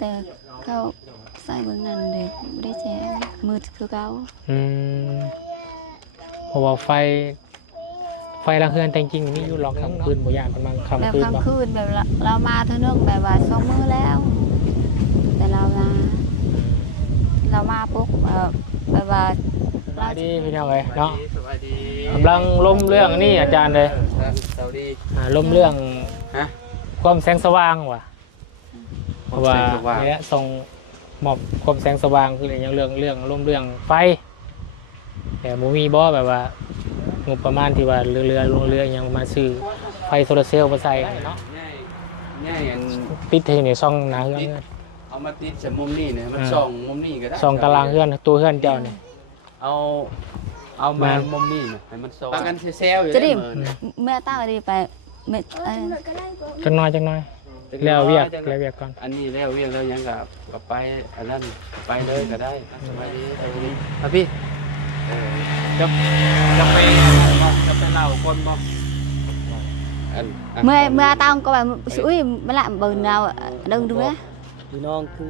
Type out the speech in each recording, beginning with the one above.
แต่เขาใส่เบื้องนั้นเลยไม่ได้แจ้งมืดคือเขาเพราะว่าไฟละเฮือนแต่จริงๆมีอยู่หรอกค่ำคืนบ่ย่านประมาณค่ำ แบบ คืนบ่ ค่ำคืนแบบเรามาเท่านึงแบบว่า2 มื้อแล้ว แต่เรามาปุ๊บแบบว่า สบายดีพี่น้องเอ้ยเนาะ สวัสดี กำลังล้มเรื่องนี่อาจารย์เลย สวัสดี ล้มเรื่อง ฮะ ความแสงสว่างว่ะเพราะว่า ความแสงสว่าง เนี่ยส่งมอบความแสงสว่างคืออย่างเรื่องล้มเรื่องไฟแต่บ่มีบ่แบบว่างบประมาณที่ว่าเรือยังมาซื้อไฟโซลาร์เซลล์มาใส่เนาะ ง่ายอัน ติดเทนี่ช่องหน้าเฮือน เอามาติดจากมุมนี้เนี่ยมันส่องมุมนี้ก็ได้ ช่องตารางเฮือนตัวเฮือนเจ้านี่ เอามามุมนี้นะให้มันส่องปากันเซลอยู่ จะดิ เหมือน เมื่อตั้งดีไปเมื่อ จังน้อยแล้วเวียกก่อน อันนี้แล้วเวียงแล้วยังกับไปอันนั้นไปเลยก็ได้สบายดีครับพี่จะไปเล่าคนบ่เมื่อตั้งก็แบบอุ้ยมันละเบิ่งเราดึงดูไหม พี่น้องคือ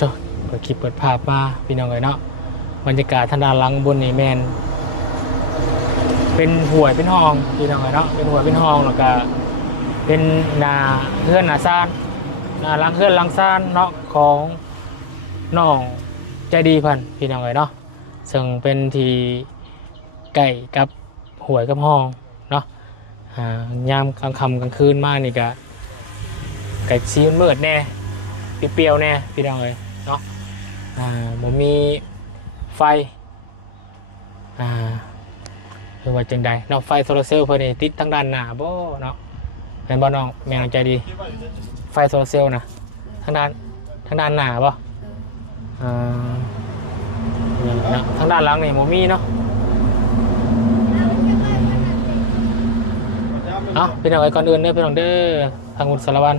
จบเปิดคลิปเปิดภาพมาพี่น้องเลยเนาะบรรยากาศทางด้านหลังบนนี่แมนเป็นห่วยเป็นห้องพี่น้องเลยเนาะเป็นห่วยเป็นห้องแล้วก็เป็นนาเพื่อนนาซานนาหลังเพื่อนหลังซานเนาะของน้องใจดีพันพี่น้องเลยเนาะซึ่งเป็นที่ไก่กับห่วยกับห้องเนาะยามกลางค่ำกลางคืนมากนี่ก็ไก่ซีมันมืดแน่เปรี้ยวๆแน่พี่น้องเลยเนาะผมมีไฟหรือว่าจังใดเนาะไฟโซลาร์เซลล์เพิ่นนี่ติดทั้งด้านหน้าบ่เนาะเป็นบ่น้องแม่ใจดีไฟโซลาร์เซลล์นะทั้งด้านหน้าบ่นี่เนาะทั้งด้านหลังนี่บ่มีเนาะพี่น้องไอ้ก่อนอื่นเด้อพี่น้องเด้อทางคุณสารวัตร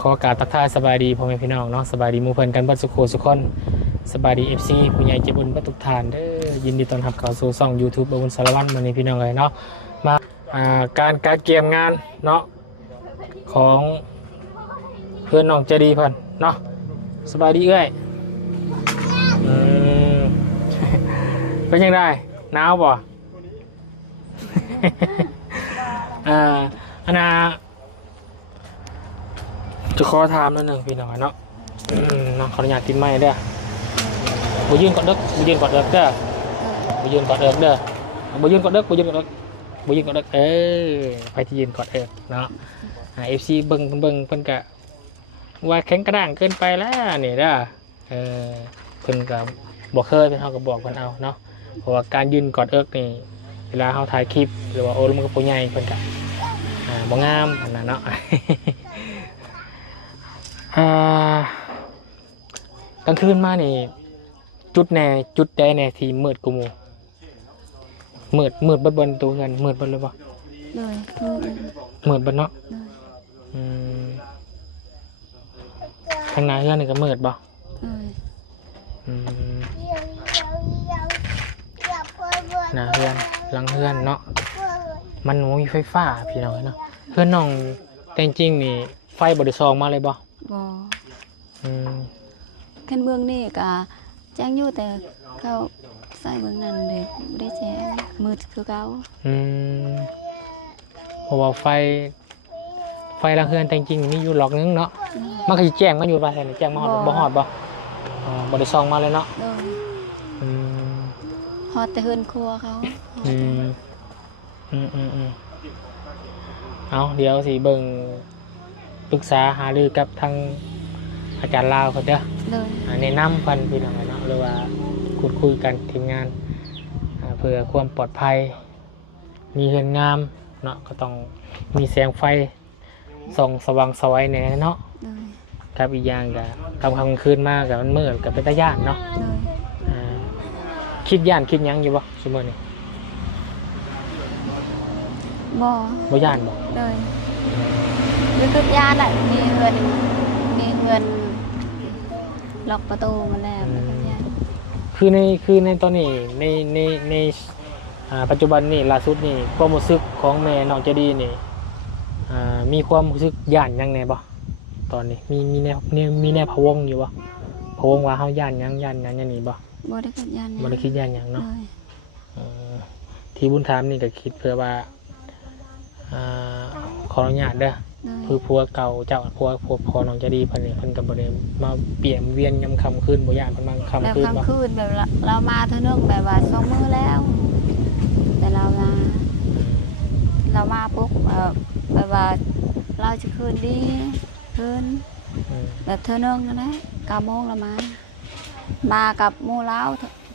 ขอโอกาสทักทายสบายดีพ่อแม่พี่น้องเนาะสบายดีหมู่เพื่อนกันบัดสุโขสุขคนสบายดี FC ผู้ใหญ่ใจบุญบัดทุกท่านเด้อยินดีต้อนรับเข้าสู่ช่อง YouTube บบุญสารวัตรมื้อนี้พี่น้องเลยเนาะมาการเกี่ยมงานเนาะของเพื่อนน้องใจดีเพิ่นเนาะสบายดีเอ้ยเป็นยังไงหนาวบ่ อันน่ะจะขอถามนิดนึงพี่น้องเนาะน้องขออนุญาตติดไม้เด้อบุยืนกอดเด้อบุยืนกอดเด้อเด้อบุยืนกอดเด้อเด้อบุยืนกอดเด้อบุยืนกอดเด้อบุยืนกอดเด้อไปที่ยืนกอดเด้อเนาะFC เบิ่งเพิ่นกะว่าแข็งกระด้างเกินไปแล้วนี่เด้อเพิ่นก็บอกเคยเพิ่นเฮาก็บอกเพิ่นเอาเนาะเพราะว่าการยืนกอดเอิกนี่เวลาเฮาถ่ายคลิปหรือว่าโอ้ลมกับผู้ใหญ่เพิ่นก็บ่งามอันนั้นเนาะ กลางคืนมานี่จุดใดแน่ที่มืดกูมูมืดบนตัวเงินมืดบนเลยปะ เลย มืดบนเนาะทางไหนเงินนี่ก็มืดปะหน้าเฮือนหลังเฮือนเนาะมันมีไฟฟ้าพี่น้องเนาะเพื่อนน้องแต่จริงนี่ไฟบริซองมาเลยปะบ่ขึ้นเบื้องนี่ก็แจ้งอยู่แต่เขาใส่เบื้องนั้นเลยไม่ได้แจ้งมืดคือเขาเพราะว่าไฟละเฮือนแต่จริงมีอยู่หลอกนึงเนาะมันก็จะแจ้งมาอยู่ป่ะแจ้งมาหอดบ่หอดบ่บริซองมาเลยเนาะฮอดแต่เฮือนครัวเขาเอาเดี๋ยวสิเบิ่งปรึกษาหารือกับทางอาจารย์ลาวเขาเด้อแนะนำกันพี่น้องเนาะหรือว่าคุยกันทีมงานเพื่อความปลอดภัยมีเฮือนงามเนาะก็ต้องมีแสงไฟส่องสว่างสวยแน่เนาะครับอีกอย่างก็ทำกลางคืนมากกับมันมืดกับเป็นตาย่านเนาะคิดย่านคิดยังอยู่บ่ชั่วโมงนี้บ่ย่านบ่เลย คือคือยานแหละมีเงินล็อกประตูมาแล้วแล้วก็ยาน คือในตอนนี้ในปัจจุบันนี่ล่าสุดนี่ความรู้สึกของแม่น้องเจดีนี่มีความรู้สึกย่านยังไงบ่ตอนนี้มีแนวพะวงอยู่บ่พะวงว่าเฮาย่านยังอย่างนี้บ่ บ่ได้คิดยาน บ่ได้คิดย่านหยังเนาะ เลย ที่บุญธรรมนี่ก็คิดเพื่อว่าขออนุญาตเด้อ เลย คือผัวเก่าเจ้าผัวพอน้องเจดีเพิ่นนี่เพิ่นก็บ่ได้มาเปลี่ยนเวียนยามค่ำคืนบ่ย่านเพิ่นมาค่ำ แบบ คืนบ่ ค่ำคืนแบบเรามาเท่านึงแบบว่า2 มื้อแล้ว แต่เรามาปุ๊บแบบว่าเราจะคืนดีคืน อืม แบบเท่านึงนั่นแหละ9 โมงเรามากับหมู่เรา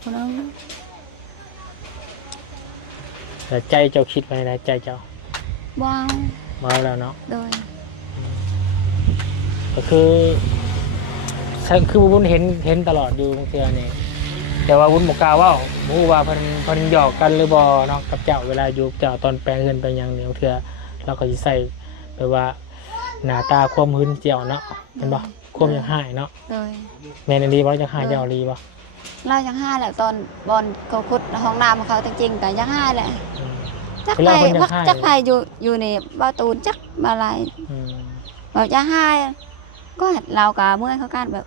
เท่านึง แต่ใจเจ้าคิดไว้นะใจเจ้า ว้าว มาแล้วเนาะ โดย ก็คือวุ้นเห็นตลอดอยู่บางเทื่อนี่แต่ว่าวุ้นบอกกล่าวว่าบ่ฮู้ว่าเพิ่นหยอกกันหรือบ่เนาะกับเจ้าเวลาอยู่กับเจ้าตอนแปลงเงินไปหยังนี่บางเทื่อเราก็สิใส่แบบว่าหน้าตาความหึนเจียวเนาะเห็นบ่ความอยากหายเนาะ โดย แม่นดีบ่อยากหายเจ้าดีบ่ เรายังห้าแหละตอนบอลเขาขุดห้องน้ำของเขาจริงๆแต่ยังห้าแหละ อืม จัก เวลา ไป เพิ่นจะให้ จักไปอยู่ในบ้านตูนจักมาอะไร อืม บอกจะห้าก็เรากับเมื่อเขากันแบบ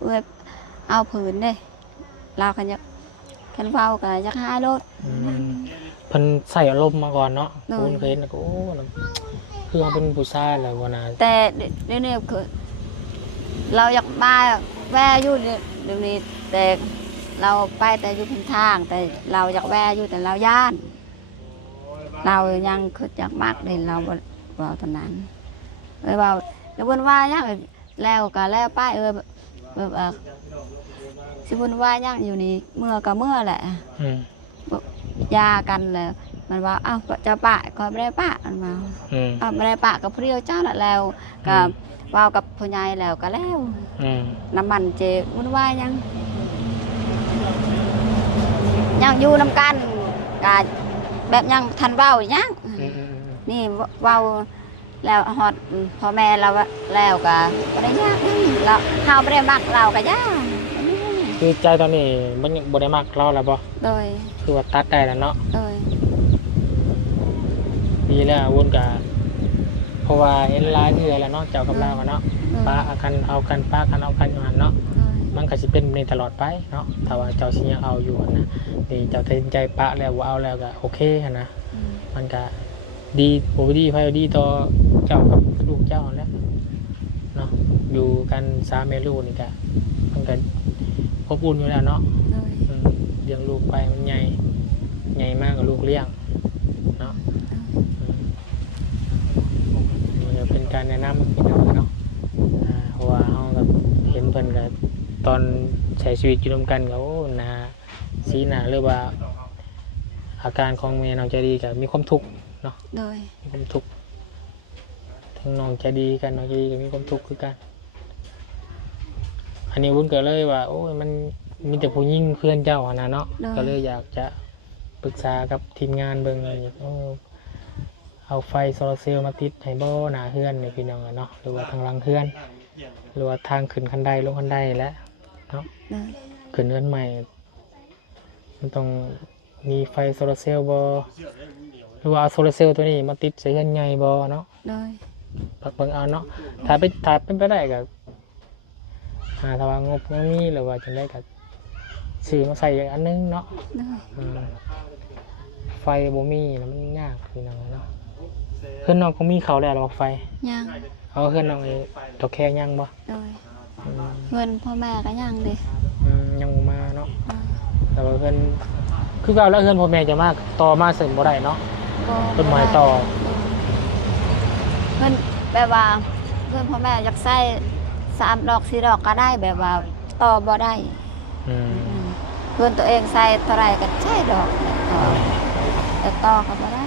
เอาผืนเลยเราคันยักคันเฝ้ากับยักห้ารถ อืมเพิ่นใส่อารมณ์มาก่อนเนาะ โดย วุ้นเคยเห็นแล้วก็โอ้คือเขาเป็นผู้ชายแล้วบ่น่า แต่เดี๋ยวนี้คือเราอยากมาแวะอยู่เดี๋ยวนี้แต่เราไปแต่อยู่เป็นทาง แต่เราอยากแวะอยู่แต่เราย่าน เรายังคืออยากมากเลยเราบ่ตอนนั้นว่าแล้วบนว่ายังแล้วก็แล้วป้ายแบบสิบนว่ายังอยู่นี่เมื่อก็เมื่อแหละ อืม ยากันเลยมันว่าอ้าวจะปะก็ไม่ได้ปะมันมา อืม ไม่ได้ปะกับเปรี้ยวเจ้าน่ะแล้วก็ว่ากับผู้ใหญ่แล้วก็แล้ว อืม น้ำมันเจบนว่ายังอยู่น้ำกันกะแบบยังทันเว้ายัง นี่เว้าแล้วฮอดพ่อแม่เราแล้วก็บ่ได้ยากนั่นเราเฮาบ่ได้มักเราก็ยาก คือใจตอนนี้มันยังบ่ได้มักเราแล้วบ่ โดย คือว่าตัดได้แล้วเนาะ โดย ดีแล้ววนกะเพราะว่าเห็นหลายเทื่อแล้วเนาะเจ้ากับเราอะเนาะ โดย ป้าเอากันเอากันป้ากันเอากันอยู่หั่นเนาะมันก็สิเป็นในตลอดไปเนาะถ้าว่าเจ้าสิยังเอาอยู่หั่นนะนี่เจ้าตัดสินใจปะแล้วว่าเอาแล้วก็โอเคหั่นนะมันก็ดีบ่ดีไผดีต่อเจ้ากับลูกเจ้าหั่นแหล้วเนาะอยู่กัน3แม่ลูกนี่ก็มันก็อบอุ่นอยู่แล้วเนาะ โดย เลี้ยงลูกไปมันใหญ่มากกว่าลูกเลี้ยงเนาะมันจะเป็นการแนะนำพี่น้องเนาะเพราะว่าเราแบบเห็นเพิ่นกับตอนใช้ชีวิตอยู่ร่วมกันเขาหนาสีหนาหรือว่าอาการของแม่น้องใจดีกับมีความทุกข์เนาะ โดย มีความทุกข์ทั้งน้องใจดีกันน้องใจดีก็มีความทุกข์คือกันอันนี้วุ้นเกิดเลยว่าโอ้ยมันมีแต่ผู้หญิงเพื่อนเจ้าอะนะเนาะก็เลยอยากจะปรึกษากับทีมงานเบิ่งเอาไฟโซลาร์เซลล์มาติดให้บ่หน้าเฮือนนี่พี่น้องอะเนาะหรือว่าทางหลังเฮือนหรือว่าทางขึ้นคันไดลงคันไดแหละเนาะ โดย ขึ้นเฮือนใหม่มันต้องมีไฟโซลาร์เซลล์บ่หรือว่าเอาโซลาร์เซลล์ตัวนี้มาติดใส่เฮือนใหญ่บ่เนาะ โดย เบิ่งเอาเนาะถ้าเป็นไปได้ก็ถ้าว่างบยังมีหรือว่าจังได๋ก็ซื้อมาใส่อีกอันนึงเนาะ โดย ไฟบ่มีแล้วมันยากพี่น้องเนาะเพื่อนน้องก็มีเขาแล้วหรอไฟ ยัง เอาเพื่อนน้องไอ้ตกแค่ยังบ่ โดย อืม เงินพ่อแม่ก็ยังดิ ยังบ่มาเนาะแต่ว่าเพื่อนคือเก่าแล้วเพื่อนพ่อแม่จะมาต่อมาเสริมบ่ได้เนาะต้นไม้ต่อ เงินแบบว่าเงินพ่อแม่อยากใส่3 ดอก 4 ดอกก็ได้แบบว่าต่อบ่ได้ อืม เงินตัวเองใส่เท่าไหร่ก็ใช้ดอกแต่ต่อก็บ่ได้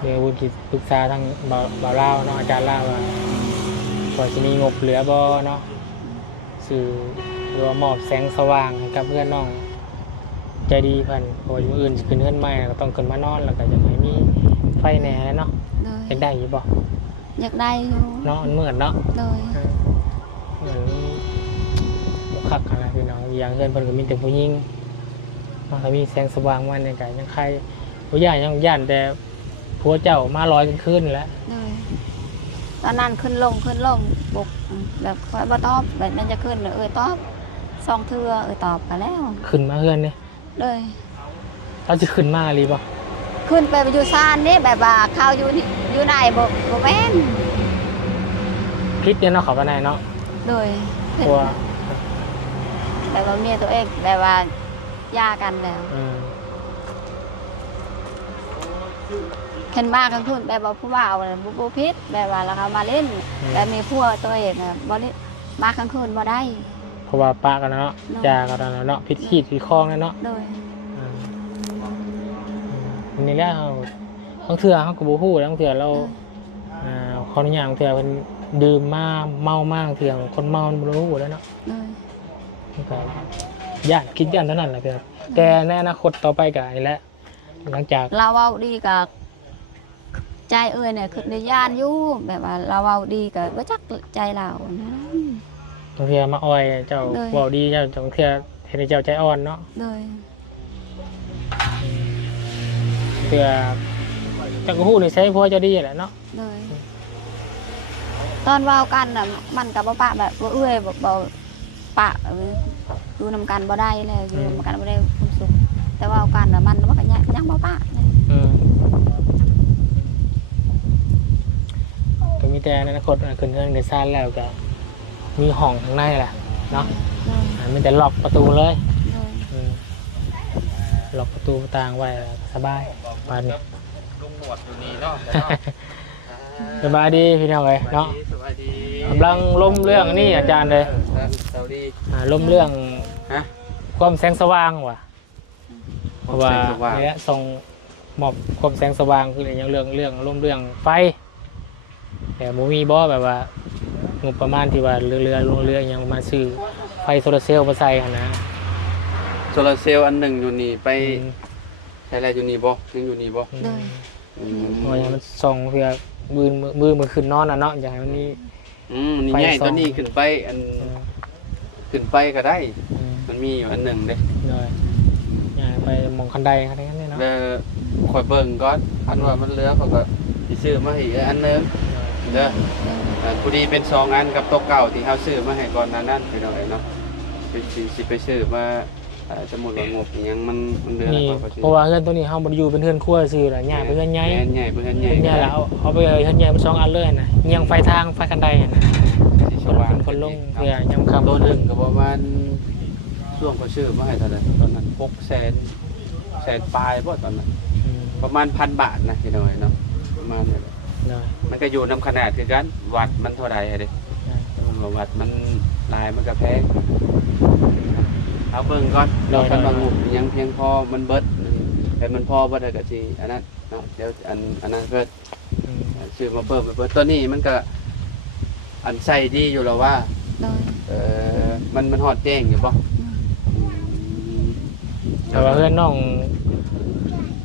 เดี๋ยววุฒิปรึกษาทางบ่าวลาวเนาะอาจารย์ลาวว่าพอสิมีงบเหลือบ่เนาะสื่อหรือว่ามอบแสงสว่างให้กับเพื่อนน้อง ใจดีเพิ่นเพราะว่ามื้ออื่นสิขึ้นเฮือนใหม่ก็ต้องขึ้นมานอนแล้วก็อยากให้มีไฟแหน่เนาะ เลย อยากได้อยู่บ่ อยากได้อยู่ เนาะมันมืดเนาะ เลย เหมือนบ่คักอะนะพี่น้องอีกอย่างเฮือนเพิ่นก็มีแต่ผู้หญิงมันก็มีแสงสว่างมาในก็ยังใครบ่ย่านยังย่านแต่ผัวเจ้ามาลอยกลางคืนแหล้ว เลยตอนนั้นขึ้นลงบุกแบบคอยบ่ตอบแบบนั้นจะขึ้นเลยตอบ2เทื่อตอบไปแล้ว ขึ้นมาเฮือนนี่ เลย เราสิขึ้นมาอีหลีบ่ ขึ้นไปอยู่ซานนี่แบบว่าเขาอยู่ไหนบ่แม่น พิษเนี่ยเนาะเขาไปไหนเนาะ เลย กลัว แบบว่าเมียตัวเองแบบว่าหย่ากันแล้ว เห็นมากกันทุนแบบว่าผู้บ่าวบุพิษแบบว่าแล้วเขามาเล่นแบบมีพวกตัวเองบอลมากลางคืนบ่ได้ เพราะว่าปะกันเนาะจากันเนาะพิษขีดพิษคลองเนาะ โดย อันนี้แล้วบางเทื่อเขาก็บ่ฮู้บางเทื่อเราขออนุญาตบางเทื่อเพิ่นดื่มมาเมามากเทื่อคนเมามันบ่รู้แล้วเนาะ โดย มันก็ย่านคิดย่านเท่านั้นแหละเพื่อนแกในอนาคตต่อไปก็นี่แหละหลังจาก เราเอาดีกับใจเนี่ยคือในย่านอยู่แบบว่าเราเอาดีกับว่าจักใจเรานะ บางเทื่อมาอ้อยเจ้าเว้าดีเจ้าบางเทื่อเฮ็ดให้เจ้าใจอ่อนเนาะ โดย เทื่อเจ้าก็ฮู้นิสัยพ่อเจ้าดีแหละเนาะ โดยตอนเว้ากันน่ะมันกับปะแบบบ่ปะอยู่นำกันบ่ได้เลยอยู่นำกันบ่ได้ความสุขแต่ว่ากันน่ะมันก็ยังบ่ปะ ก็มีแต่ในอนาคตขึ้นเรื่องในซ่านแล้วก็มีห้องข้างในแหละเนาะมีแต่ล็อกประตูเลยล็อกประตูต่างไว้สบายปานนี้ ลุงหนวดอยู่นี่เนาะ สบายดีพี่น้องเลยเนาะ สบายดี กำลังล้มเรื่องนี่อาจารย์เลย สวัสดี ล้มเรื่อง ฮะ ความแสงสว่างว่ะเพราะว่าเนี่ยส่งมอบความแสงสว่างคืออย่างเรื่องล้มเรื่องไฟแต่บ่มีบ่แบบว่างบประมาณที่ว่าเรืออย่างมาซื้อไฟโซลาร์เซลล์มาใส่หั่นนะ โซลาร์เซลล์อันหนึ่งอยู่นี่ไปใช้อะไรอยู่นี่บ่ยังอยู่นี่บ่ โดย เพราะอย่างมันส่องเพื่อมือขึ้นนอนอ่ะเนาะอย่างมันนี่ นี่ใหญ่ตัวนี้ขึ้นไปอันขึ้นไปก็ได้มันมีอยู่อันหนึ่งเด้ เลยอย่างไปมองคันไดอะไรงั้นเลยเนาะ แล้วคอยเบิ่งก่อนอันว่ามันเหลือเขาก็สิซื้อมาให้อันนึงเด้อพอดีเป็น2อันกับโต๊ะเก่าที่เฮาซื้อมาให้ก่อนนั้นไปหน่อยเนาะสิไปซื้อมาสมมุติว่างบอีหยังมันเหลือ นี่ แล้วก็ เพราะว่าเฮือนตัวนี้เฮาบ่ได้อยู่เป็นเฮือนครัวซื่อล่ะใหญ่เป็นเฮือนใหญ่ ใหญ่เพิ่นใหญ่ ใหญ่แล้วเอาไปเฮือนใหญ่เป็น2อันเลยน่ะเงียงไฟทางไฟคันไดน่ะ สิส คน ว่าง คนลงเพื่อยามค่ำ ตัวหนึงก็ประมาณช่วงเขาซื้อมาให้เท่าไหร่ตอนนั้น600,000ปลายบ่ตอนนั้นประมาณ 1,000 บาทนะพี่น้อยเนาะประมาณนี้ เลย มันก็อยู่นำขนาดคือกันวัดมันเท่าใดเด้วัดมันลายมันก็แพงเอาเบิ่งก่อนเราคันบางงบยังเพียงพอมันเบิดแต่มันพอบ่ได้ก็สิอันนั้นเนาะเดี๋ยวอันนั้นเพิ่นซื้อมาเพิ่มเบิดตัวนี้มันก็อันใส่ดีอยู่แล้วว่า โดย มันฮอดแจ้งอยู่บ่ แต่ว่าเฮือนน้อง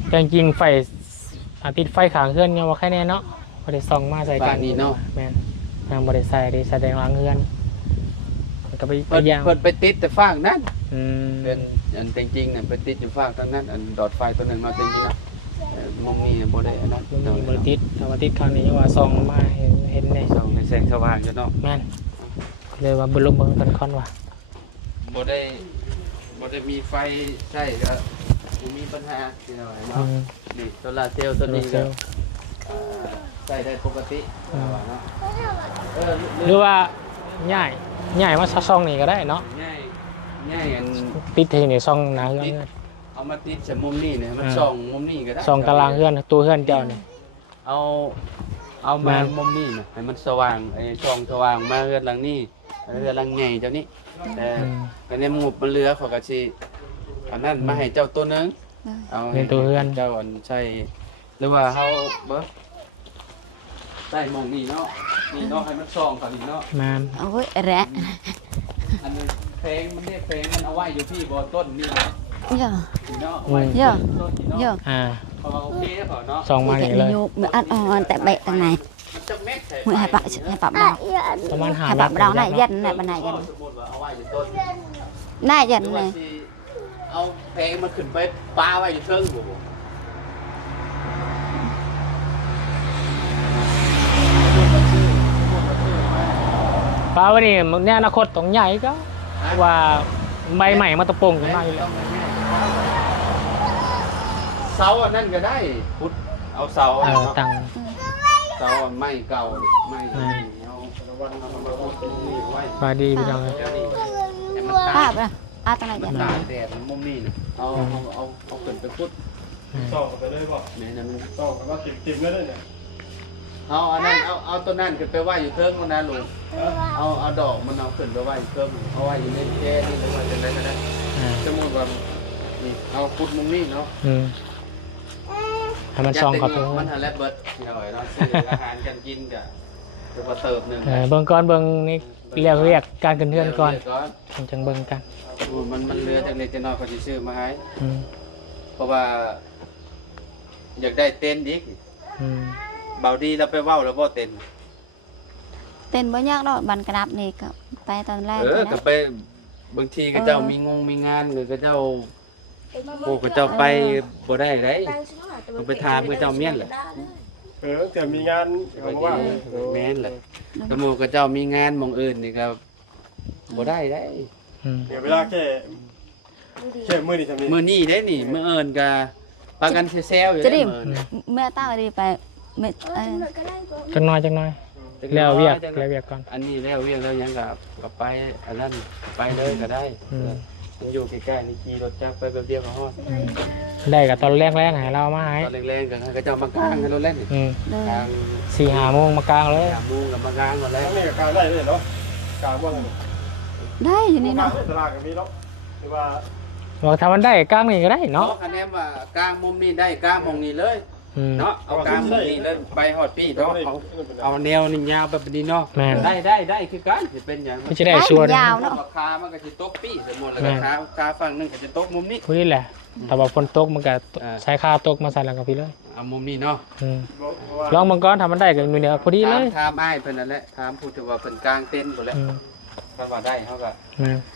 แต่จริงไฟติดไฟขางเฮือนยังว่าแค่แน่เนาะบ่ได้ส่องมาใส่กันนี่เนาะแม่นนางบ่ได้ใส่ได้แสดงหลังเฮือนก็ไป เพิ่น อย่าง เพิ่นไปติดแต่ฟางนั้น เป็ เป็นอันจริงๆน่ะไปติดอยู่ฟางทางนั้นอันดอดไฟตัวหนึงเนาะจริงๆนะมุมนี้บ่ได้อันนั้น มีบริติดถ้าว่าติดครั้งนี้ยังว่าซองมาเห็นใน ส่องในแสงสว่างอยู่เนาะ แม่นเลยว่าบุลงเบิ่งกันค่อนว่า บ่ได้มีไฟใช่ก็บ่มีปัญหาที่ไหนเนาะนี่โซลาร์เซลล์ตัวนี้ก็ใช้ได้ปกติเนาะ หรือว่าง่ายมาซองนี่ก็ได้เนาะ ง่ายอัน ติดที่นี่ซองหน้าเฮือน เอามาติดจากมุมนี้เนี่ยมันส่องมุมนี้ก็ได้ ซองตารางเฮือนตัวเฮือนเจ้านี่ เอามามุมนี้นะให้มันสว่างไอ้ช่องสว่างมาเรือนหลังนี้เรือนหลังใหญ่เจ้านี้แต่ในหมู่มันเรือเขาก็สิอันนั้นมาให้เจ้าตัวนึงเอาให้เจ้าอันใช่หรือว่าเฮาเบิ่ใส่หม่องนี้เนาะนี่เนาะให้มันส่องเขานี่เนาะ แม่น เอาไว้แระ อันนี้เพลงมันเรียกเพลงมันเอาไว้อยู่ที่บ่ต้นนี่เลย เยอะ เนาะ เยอะเยอะ พอโอเคพอเนาะ ซองมาอย่างเลย มืออันอ่อนแต่เบะทางไหน มันจะเม็ดใส่ มือให้ปะดอก ประมาณ ให้ 5 ปะดอกไหนยันไหนบันไหนยัน สมมุติว่าเอาไว้อยู่ต้น ไหนยัน หรือ เล ว่าย สิเอาเพลงมันขึ้นไปปาไว้อยู่เทิงบ่ ฟ้าวันนี้เนี่ยอนาคตต้องใหญ่ก็ว่าใบใหม่มาตะปงกันมาอยู่แล้ว เสาอันนั้นก็ได้พุทธเอาเสา ตัง เสาไม้เก่าไม้เอาวันเอามาพุทธนี่ไว้ ฟ้าดีพี่น้องเลย เดี๋ยวนี้ให้มัน ป้า ตาก ปะตางไหนยัน ตากแดดมุมนี้นะเอาขึ้นไปพุทธ ส่องไปเลยบอก นี่นะมัน ส่องไปว่าติ่มๆเลยเนี่ย เอาอันนั้นเอาต้นนั้นขึ้นไปไหว้อยู่เทิงมันนะลุงเอาดอกมันเอาขึ้นไปไหว้อยู่เทิงเอาไว้อยู่ในแค่นี่หรือว่าจะได้ก็ได้สมมติว่านี่เอาพุทธมุมนี้เนาะ ให้มันซองเขาตัว มันหาแลบเบิร์ดเดี๋ยวเนาะซื้ออาหารกันกินกับเดี๋ยวพอเติบหนึ่ง เบิ่งก่อนเบิ่งนี่เรียกการขึ้นเทือนก่อนจังเบิ่งกัน มันเรือจากเล็กจะน้อยเขาจะซื้อมาให้เพราะว่าอยากได้เต้นอีกเบาดีเราไปเว้าแล้วบ่เต้น เต้นบ่ยากดอกบันกระดับนี่ก็ไปตอนแรก ก็ไปบางทีก็เจ้ามีงานหรือก็เจ้าโอ้ก็เจ้าไปบ่ได้ไดต้องไปถามก็เจ้าเมียนแหละ แต่มีงานเขาว่า แม่นแหละสมมุติก็เจ้ามีงานหม่องอื่นนี่ก็บ่ได้ได้ เดี๋ยวเวลาแค่มือนี่ทำนี่ มื้อนี้ได้นี่มื้ออื่นก็ปากันแซวๆอยู่ จะ ได้ ดิ มื้อนี้ เมื่อตั้งดีไปเมื่อ จังน้อยแล้วเวียกก่อน อันนี้แล้วเวียกแล้วยังก็ไปอันนั้นไปเลยก็ได้มันอยู่ใกล้ๆนี่ขี่รถจักรไปแบบเดียวก็ฮอด ได้กับตอนแรกให้เรามาให้ ตอนแรงๆก็เจ้ามากลางให้รถเล่น เลย กลาง 4-5 โมงมากลางเลย 3 โมงกับมากลางหมดแล้ว ทั้งนี้กับการได้เลยเนาะการว่า ได้อยู่นี่ เนาะ เนาะ ตลาดกับมีเนาะหรือว่า บอกถ้ามันได้กลางนี่ก็ได้เนาะ คะแนนว่ากลางมุมนี้ได้กลางมุมนี้เลยเนาะเอากลางมุมนี้เลยไปฮอดพี่เนาะเอาแนวนี่ยาวแบบนี้เนาะได้คือกันสิเป็นหยัง ไม่ใช่ได้ชวน ยาวเนาะ ราคามันก็จะตกปีสมมติแล้วก็ขาฝั่งนึงก็จะตกมุมนี้ พูดนี่แหละแต่ว่าฝนตกมันก็ใช้คาตกมาใส่แล้วกับพี่เลย เอามุมนี้เนาะ ลองมังกรทำมันได้กันมือเดียวพอดีเลย ถามอ้ายเพิ่นนั่นแหละถามพูดถึงว่าเพิ่นกลางเต็นท์พุ่นแหละคันว่าได้เฮาก็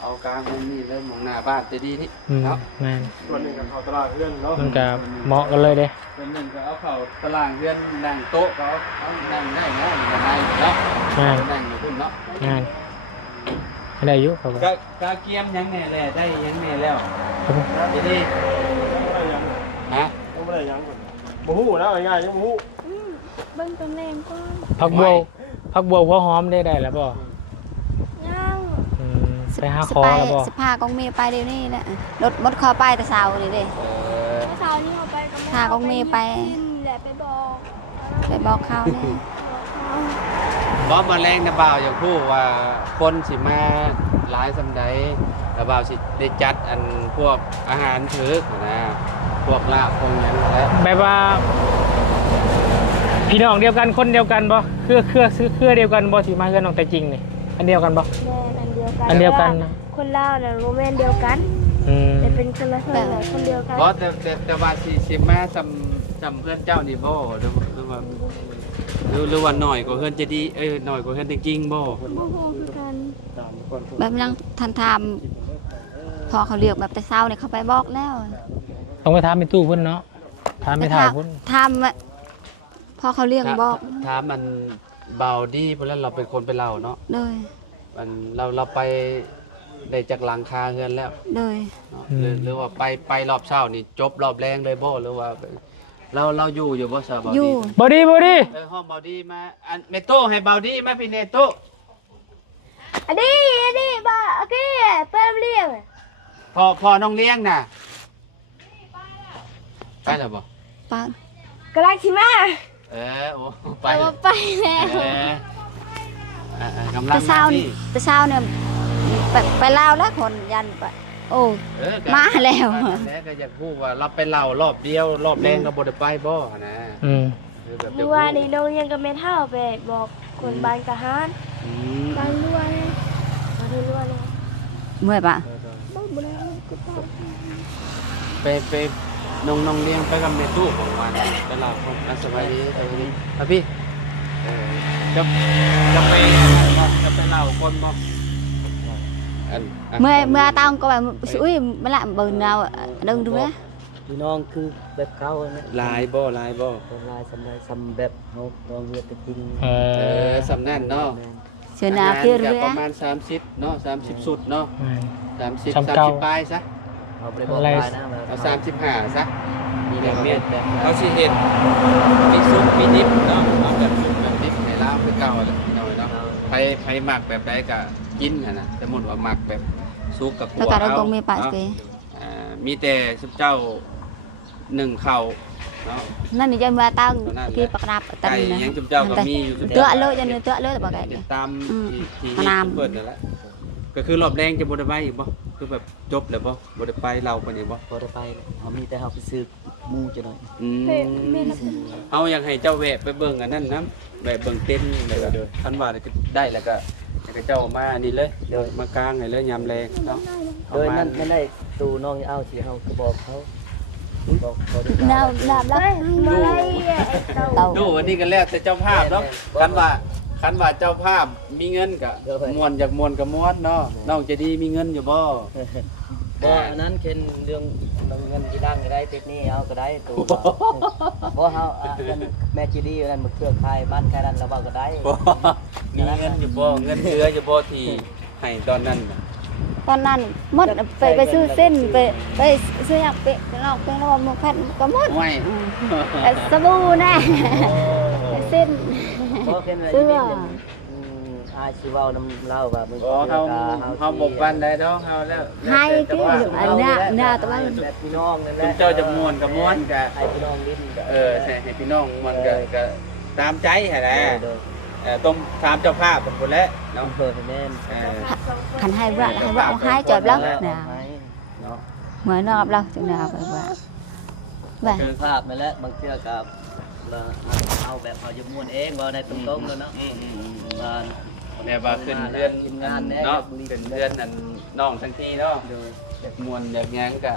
เอากลางมุมนี้เลยมองหน้าบ้านจะดีนี่เนาะ แม่น ส่วนหนึ่งกับเขาตลาดเพื่อนเนาะ มันก็เหมาะกันเลยเด้ ส่วนหนึงก็เอาเข้าตารางเรือนนั่งโต๊ะก็เอานั่งได้นะนั่งได้เนาะ แม่น นั่งอยู่พุ่นเนาะ งานได้อยู่ครับ กะเกียมยังแน่แลได้ยังแน่แล้วทีนี้ ไม่ได้ยัง ฮะ ไม่ได้ยังบูฮู้นะง่ายๆยังบูฮู้ เบิ้งตำแหน่งก่อน ผักบัวหัวหอมได้แล้วบ่ ย่าง ไปหาคอแล้วบ่ สภากองเมียไปเดี๋ยวนี้แหละรถมดคอไปแต่เช้านี่เด้ เมื่อเช้านี้เราไปกับ พากองเมียไป กินแหละไปบอก ไปบอกเขานี่ บ่มาแรงนะบ่าวอย่างพูดว่าคนสิมาหลายสำใดแล้วบ่าวสิได้จัดอันพวกอาหารถึกนะพวกลาบพวกหยังแล้ว แบบว่าพี่น้องเดียวกันคนเดียวกันบ่เครือเดียวกันบ่สิมาเฮือนน้องแต่จริงนี่อันเดียวกันบ่ แม่อันเดียวกัน อันเดียวกันนะ คนลาวน่ะโรแมนเดียวกันแต่เป็นคนละเฮือนเลยคนเดียวกัน บ่แต่ว่าสิมาจำเพื่อนเจ้านี่บ่หรือว่าหรือว่าน้อยกว่าเพื่อนจะดีน้อยกว่าเพื่อนจริงๆบ่ โอ้โหคือกัน แบบยังทันทำพอเขาเรียกแบบแต่เช้าเนี่ยเขาไปบอกแล้ว ต้องไปถามในตู้พุ่นเนาะถามไม่ถ่ายพุ่น ทำอะพอเขาเรียกบอก ถามมันเบาดีเพราะนั้นเราเป็นคนไปเล่าเนาะ เลย มันเราไปได้จากหลังคาเฮือนแล้ว เลย เนาะหรือว่าไปรอบเช้านี่จบรอบแรงเลยบ่หรือว่าเราอยู่บ่ซะเบา อยู่ ดี บอดี้ ห้องเบาดีมาอันเมโต้ให้เบาดีมาพี่เนโต้ อันนี้บ้าโอเคไปเรียง พอน้องเลี้ยงน่ะไปแล้วบ่ ปะ กำลังสิมา โอ้ไป เอาไปแล้ว กำลั แต่ ง เช้า ที่ แต่เช้าเนี่ยไปเล่าแล้วคนยันไปโอ้ มาแล้ว แล้วก็อยากพูดว่าเราไปเล่ารอบเดียวรอบแรงก็บ่ได้ไปบ่นะแบบ เมื่อวานนี้น้องยังกับแม่เท่าไปบอกคนบ้านทหารบ้านรัวเลยบ้านรัวเลย เมื่อยปะ ไปน้องเลี้ยงไปกับแม่ตู้ของวันไปลาของสบายดีครับพี่จะไปเล่าคนบ่ เมื่อtao có bạn suy mới lại bờ nào đừng đúng đấy พี่น้องคือแบบเขาเนี่ย ลายบ่ คนลายสำได้สำแบบเขาลองเรียนไปจริง สำนั่นเนาะ chiều nào kia ประ rồi มาณ30เนาะ30สุดเนาะ30 30ปลายซะ เขาไปบอกลายนะ เอา35ซะ มีแบบเมียนแบบ เขาสิเห็นมีซุปมีดิบเนาะเอาแบบซุปแบบดิบในลาวคือเก่าแหละหน่อยเนาะใครหมักแบบใดก็กินนะสมมุติว่าหมักแบบซุปกับกัว tất cả เอา đâu có mi bạn kì มีแต่สุเจ้า1เข่าเนาะ นั่นนี่จะมาตั้งที่ปากนาตัน ไก่ นะ ยังจุ๊บเจ้าก็มีอยู่ เตอะเลยจะเตอะเลยแต่ปากไก่ ติดตามที่ มานาม เปิดนั่นแหละก็คือรอบแรงจะบ่ได้ไปอีกบ่คือแบบจบแล้วบ่บ่ได้ไปเราปานนี้บ่ พอได้ไปเขามีแต่เขาไปซื้อมูจะหน่อย เฮาอยากให้เจ้าแวะไปเบิ่งอันนั้นนะแวะเบิ่งเต้นแล้วก็คันว่าได้แล้วก็เจ้ามานี่เลยเดี๋ยวมากางให้เลยยามแรงเนาะ โดยนั่นไม่ได้ตูน้องเอาสิเขาก็บอกเขาบอกเขาได้ nào làm đó ดูอันนี้ก็แล้วแต่เจ้าภาพเนาะคันว่าเจ้าภาพมีเงินก็ม่วนอยากม่วนก็ม่วนเนาะน้องจะดีมีเงินอยู่บ่ บ่อันนั้นเช่นเรื่องเงินที่ดังก็ได้ติดนี่เอาก็ได้ตูเพราะเขาแม่จีดีนั่นมันเครือข่ายบ้านใครนั่นเราก็ได้ มีเงินอยู่บ่เงินเหลืออยู่บ่ที่ให้ตอนนั้นน่ะ con ăn mất phải sư xin phải sư học phải lọc cái nó một phát có mất ห่วย sabu nè xin เพราะเป็นอะไรที่เป็นอาชีวะนำเล่าว่ามึง เฮาบ่ปานใดดอกเฮาแล้ว hai cái anh nè tụi bay แบบพี่น้องนั่นแห คุ ละ ณเจ้าจะม่วนก็ม่วนก็ ให้พี่น้องลิ้น ใช่ให้พี่น้องม่วนก็ตามใจหั่นแหละ โดย ต้องถามเจ้าภาพพุ่นแหละเนาะ เปิดแม่น thành hai vợ hai trời lắm nè mới nó gặp lâu chừng nào phải vợ คือภาพนั่นแหละบางเทื่อกับเอาแบบเขาจะม้วนเองว่าในตรงๆแล้วเนาะ แบบว่าขึ้นเรือนเนาะขึ้นเรือนนั่นน้องทั้งทีเนาะแบบม่วนแบบหยังก็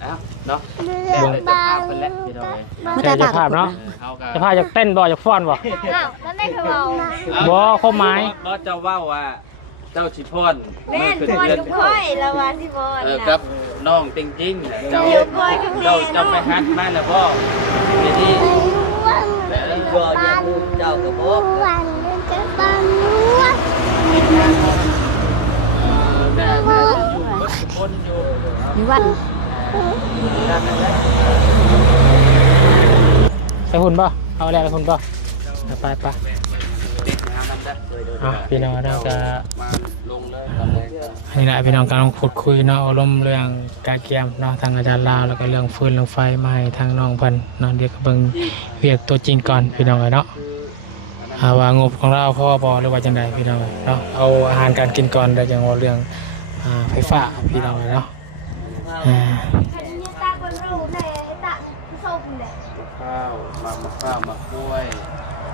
เอ้าเนาะแต่เจ้าภาพเพิ่นแหละพี่น้อง người ใช่ ta เจะภาพ tạo เนาะ เฮาก็ เจะภาพอยากเต้นบ่อยากฟ้อนบ่ นั่นได้คือเรา บ่ข้อไม้ บ่เจ้าเว้าว่าเจ้าสิพร แม่นพรกับค่อยละว่าสิพร กั นะ บน้องจริงๆเจ้า เดี๋ยวค่อยกับแม่ เจ้าไปฮัดมาแล้วบ่ทีนี้ ยอดมือเจ้ากับบอก คนอยู่ như vậy ไปหุ่นป่ะเอาแรกไปหุ่นป่ะไปพี่น้องเราจะ มาลงเลยตอนแรก นี่แหละพี่น้องกำลังพูดคุยเนาะอารมณ์เรื่องการเกียมเนาะทางอาจารย์ลาวแล้วก็เรื่องฟืนเรื่องไฟมาให้ทางน้องเพิ่นเนาะเดี๋ยวก็เบิ่งเวียกตัวจริงก่อนพี่น้องเนาะว่างบของเราพอบ่หรือว่าจังไดพี่น้องเนาะเอาอาหารการกินก่อนแล้วจังว่าเรื่องไฟฟ้าพี่น้องเนาะ ตาคนรู้ในตาส้มเนี่ย ข้าวหมักข้าวหมักกล้วย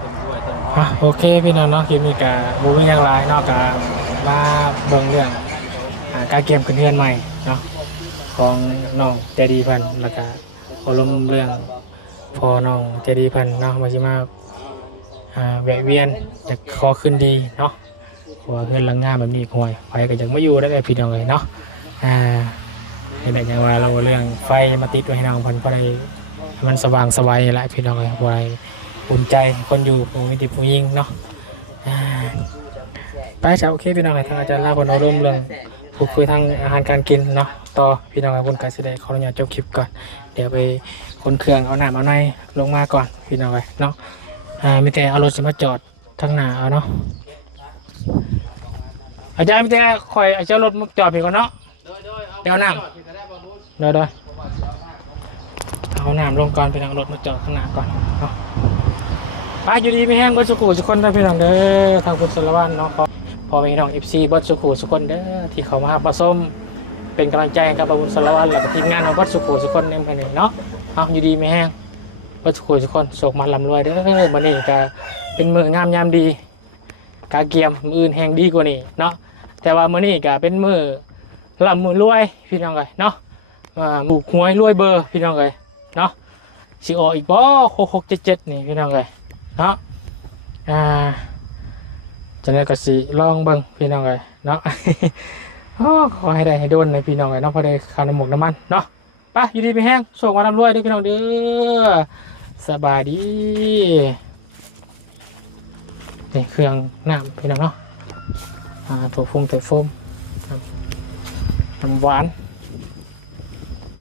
ต้นกล้วยต้นหอม โอเคพี่น้องเนาะคลิปนี้ก็บ่มีหยังหลายเนาะก็มาเบิ่งเรื่องการเกมขึ้นเรือนใหม่เนาะของน้องใจดีเพิ่นแล้วก็อารมณ์เรื่องพอน้องใจดีเพิ่นเนาะมาสิมาแวะเวียนจะขอขึ้นดีเนาะเพราะว่าเงินหลังงานแบบนี้ห่วยไฟก็ยังไม่อยู่ได้พี่น้องเลยเนาะนี่แหละอย่างว่าเราเรื่องไฟมาติดไว้ให้น้องเพิ่นพอได้ให้มันสว่างสบายแหละพี่น้องเลยบ่ได้อุ่นใจคนอยู่ผู้มีติผู้ยิงเนาะไปจ้ะโอเคพี่น้องเลยทางอาจารย์ลาคนเอาร่วมเรื่องพูดคุยทางอาหารการกินเนาะต่อพี่น้องคนการแสดงขออนุญาตจบคลิปก่อนเดี๋ยวไปคนเครื่องเอาน้ำเอาในลงมาก่อนพี่น้องเลยเนาะมีแต่เอารถมาจอดทางหน้าเอาเนาะอาจารย์มีแต่คอยเอาเจ้ารถมาจอดพี่ก่อนเนาะเดี๋ยวน้ำโดยเอาน้ำลงก่อนพี่น้องรถมาจอดข้างหน้าก่อนเนาะไปอยู่ดีไม่แห้งเบิร์ดสุขุสุคนนะพี่น้องเด้อทางคุณสารวัตรเนาะพอพี่น้องFCเบิร์ดสุขุสุคนเด้อที่เขามาผสมเป็นกำลังใจกับคุณสารวัตรและทีมงานของเบิร์ดสุขุสุคนในเมืองนี้เนาะเอาอยู่ดีไม่แห้งเบิร์ดสุขุสุคนโศกมันลำรวยเด้อวันนี้ก็เป็นมืองามยามดีกาเกียมมืออื่นแห้งดีกว่านี้เนาะ แต่ว่ามื้อนี้ก็เป็นมื้อลำมือรวยพี่น้องเอ้ยเนาะบุกหวยรวยเบอร์พี่น้องเอ้ยเนาะสิออกอีกบ่6677นี่พี่น้องเอ้ยเนาะจังได๋ก็สิลองเบิ่งพี่น้องเอ้ยเนาะ ขอให้ได้ให้โดนในพี่น้องเอ้ยเนาะพอได้ค่าน้ำมันเนาะไปอยู่ดีไปแห้งส่งมาทำรวยด้วยพี่น้องเด้อสบายดีนี่เครื่องน้ำพี่น้องเนาะถั่วฟุ้งถั่วโฟมน้ำหวาน